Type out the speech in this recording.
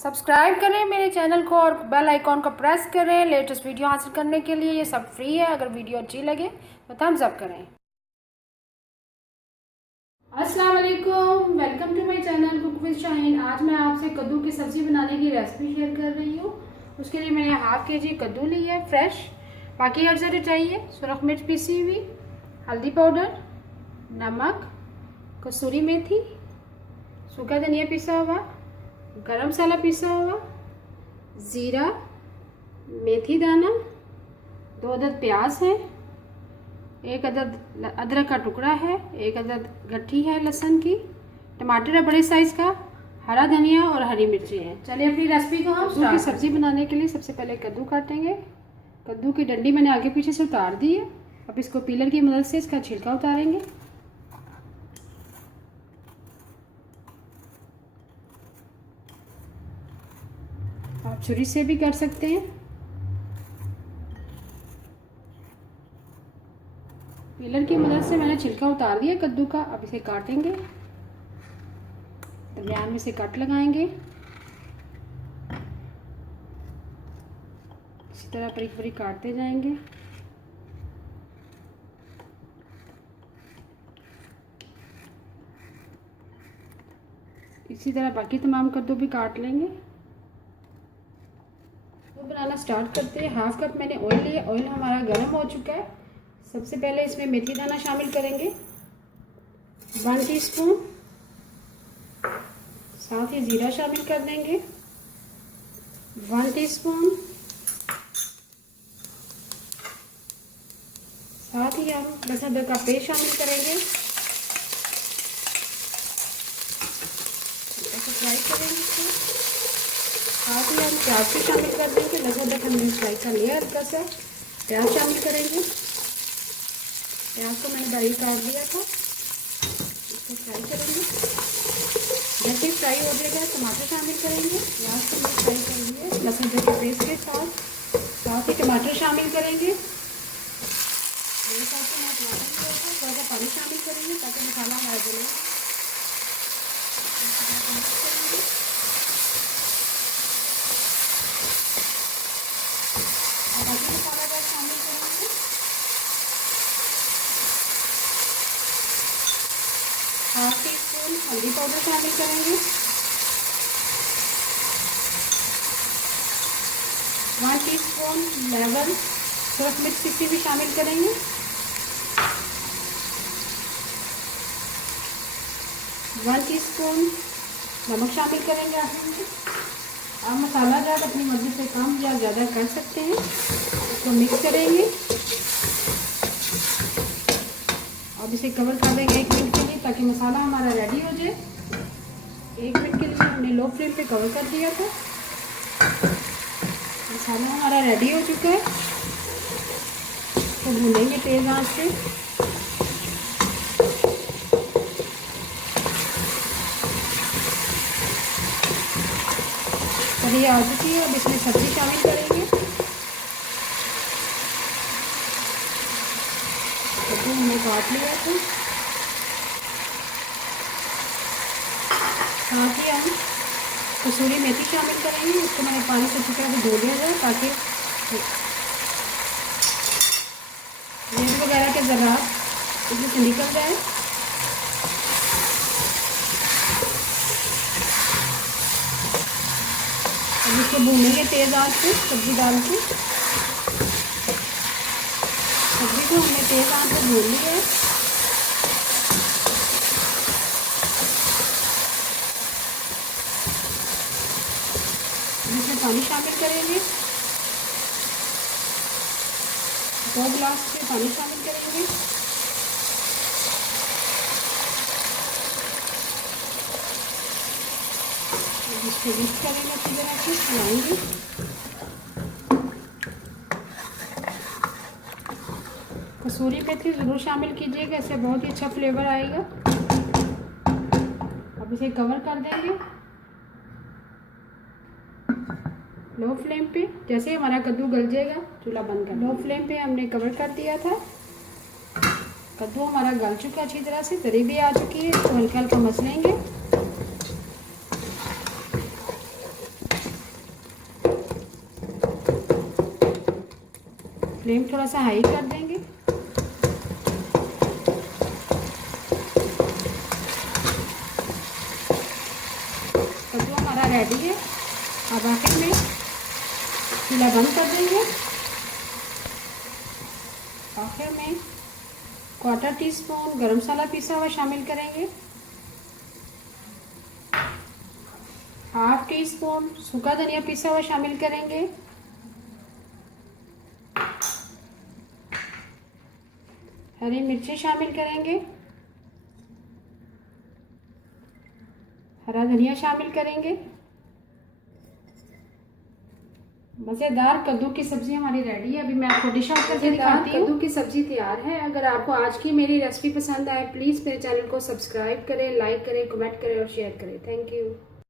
Subscribe करें मेरे channel को और बेल आइकॉन को प्रेस करें लेटेस्ट वीडियो हासिल करने के लिए। ये सब फ्री है। अगर वीडियो अच्छी लगे तो थम्स अप करें। अस्सलाम वालेकुम, welcome to my channel cook with Shaheen. आज मैं आपसे कद्दू की सब्ज़ी बनाने की रेसिपी शेयर कर रही हूँ। उसके लिए मैंने हाफ के जी कद्दू ली है फ्रेश। बाकी हर जगह चाहिए सुरख मिर्च पीसी हुई, हल्दी पाउडर, नमक, कसूरी मेथी, सूखा धनिया पिसा हुआ, गरम मसाला पिसा हुआ, ज़ीरा, मेथी दाना, 2 अदद प्याज है, 1 अदद अदरक का टुकड़ा है, 1 अदद गट्ठी है लहसुन की, टमाटर है बड़े साइज़ का, हरा धनिया और हरी मिर्ची है। चलिए अपनी रेसिपी को हम कद्दू की सब्ज़ी बनाने के लिए सबसे पहले कद्दू काटेंगे। कद्दू की डंडी मैंने आगे पीछे से उतार दी है। अब इसको पीलर की मदद से इसका छिलका उतारेंगे। आप छुरी से भी कर सकते हैं। पीलर की मदद से मैंने छिलका उतार दिया कद्दू का। अब इसे काटेंगे, दरमियान में से कट लगाएंगे। इसी तरह बारीक बारीक काटते जाएंगे। इसी तरह बाकी तमाम कद्दू भी काट लेंगे। तो बनाना स्टार्ट करते हैं। हाफ कप मैंने ऑयल लिया। ऑयल हमारा गर्म हो चुका है। सबसे पहले इसमें मेथी दाना शामिल करेंगे, 1 टीस्पून। साथ ही जीरा शामिल कर देंगे, 1 टीस्पून। साथ ही हम लहसुन अदरक का पेस्ट शामिल करेंगे। फ्राई करेंगे इसको। साथ ही हम प्याज भी शामिल कर देंगे। लहसुन अदरक हमने फ्राई कर लिया हल्का सा। प्याज शामिल करेंगे। प्याज को मैंने बारीक काट दिया था। इसको फ्राई करेंगे। जैसे ही फ्राई हो जाएगा टमाटर शामिल करेंगे। प्याज को मैंने फ्राई कर लिया लहसुन अदरक के पेस्ट के साथ ही टमाटर शामिल करेंगे। मेरे साथ में मैं टमाटर थोड़ा सा पानी शामिल करेंगे ताकि मसाला हमारा जले। और बाकी मसाला का शामिल करेंगे। हाफ टीस्पून हल्दी पाउडर शामिल करेंगे, 1 टीस्पून लेमन सूरख मिर्च पीसी भी शामिल करेंगे, 1 टीस्पून नमक शामिल करेंगे आखिर में। आप मसाला जात अपनी मर्जी से कम या ज़्यादा कर सकते हैं। इसको मिक्स करेंगे। अब इसे कवर कर देंगे 1 मिनट के लिए ताकि मसाला हमारा रेडी हो जाए। 1 मिनट के लिए हमने लो फ्लेम पे कवर कर दिया था। मसाला हमारा रेडी हो चुका है। तो भूनेंगे तेज़ आंच पे। कढ़ी आ चुकी है। अब इसमें सब्ज़ी शामिल करेंगे। कद्दू हमने काट लिया था। साथ ही हम कसूरी मेथी शामिल करेंगे। इसको मैंने पानी से अच्छी तरह से धो लिया जाए ताकि रेत वगैरह के ज़रात इसमें से निकल जाए। अब इसको भूनेंगे तेज़ आंच पे सब्ज़ी डाल के। सब्ज़ी को हमने तेज़ आंच पे भून लिया है। इसमें पानी शामिल करेंगे, 2 गिलास से पानी शामिल करेंगे। इसको मिक्स करेंगे, अच्छी तरह से चलाएंगे। कसूरी मेथी ज़रूर शामिल कीजिएगा, इससे बहुत ही अच्छा फ्लेवर आएगा। अब इसे कवर कर देंगे लो फ्लेम पे। जैसे हमारा कद्दू गल जाएगा चूल्हा बंद कर। लो फ्लेम पे हमने कवर कर दिया था। कद्दू हमारा गल चुका अच्छी तरह से, तरी भी आ चुकी है। इसको हल्का हल्का मसलेंगे। फ्लेम थोड़ा सा हाई कर देंगे। कद्दू हमारा रेडी है। अब आखिर में चूल्हा बंद कर देंगे। आखिर में 1/4 टीस्पून गरम मसाला पिसा हुआ शामिल करेंगे। 1/2 टीस्पून सूखा धनिया पिसा हुआ शामिल करेंगे। हरी मिर्ची शामिल करेंगे। हरा धनिया शामिल करेंगे। मज़ेदार कद्दू की सब्ज़ी हमारी रेडी है। अभी मैं आपको डिश आउट करके दिखाती हूँ। कद्दू की सब्ज़ी तैयार है। अगर आपको आज की मेरी रेसिपी पसंद आए प्लीज़ मेरे चैनल को सब्सक्राइब करें, लाइक करें, कमेंट करें और शेयर करें। Thank you.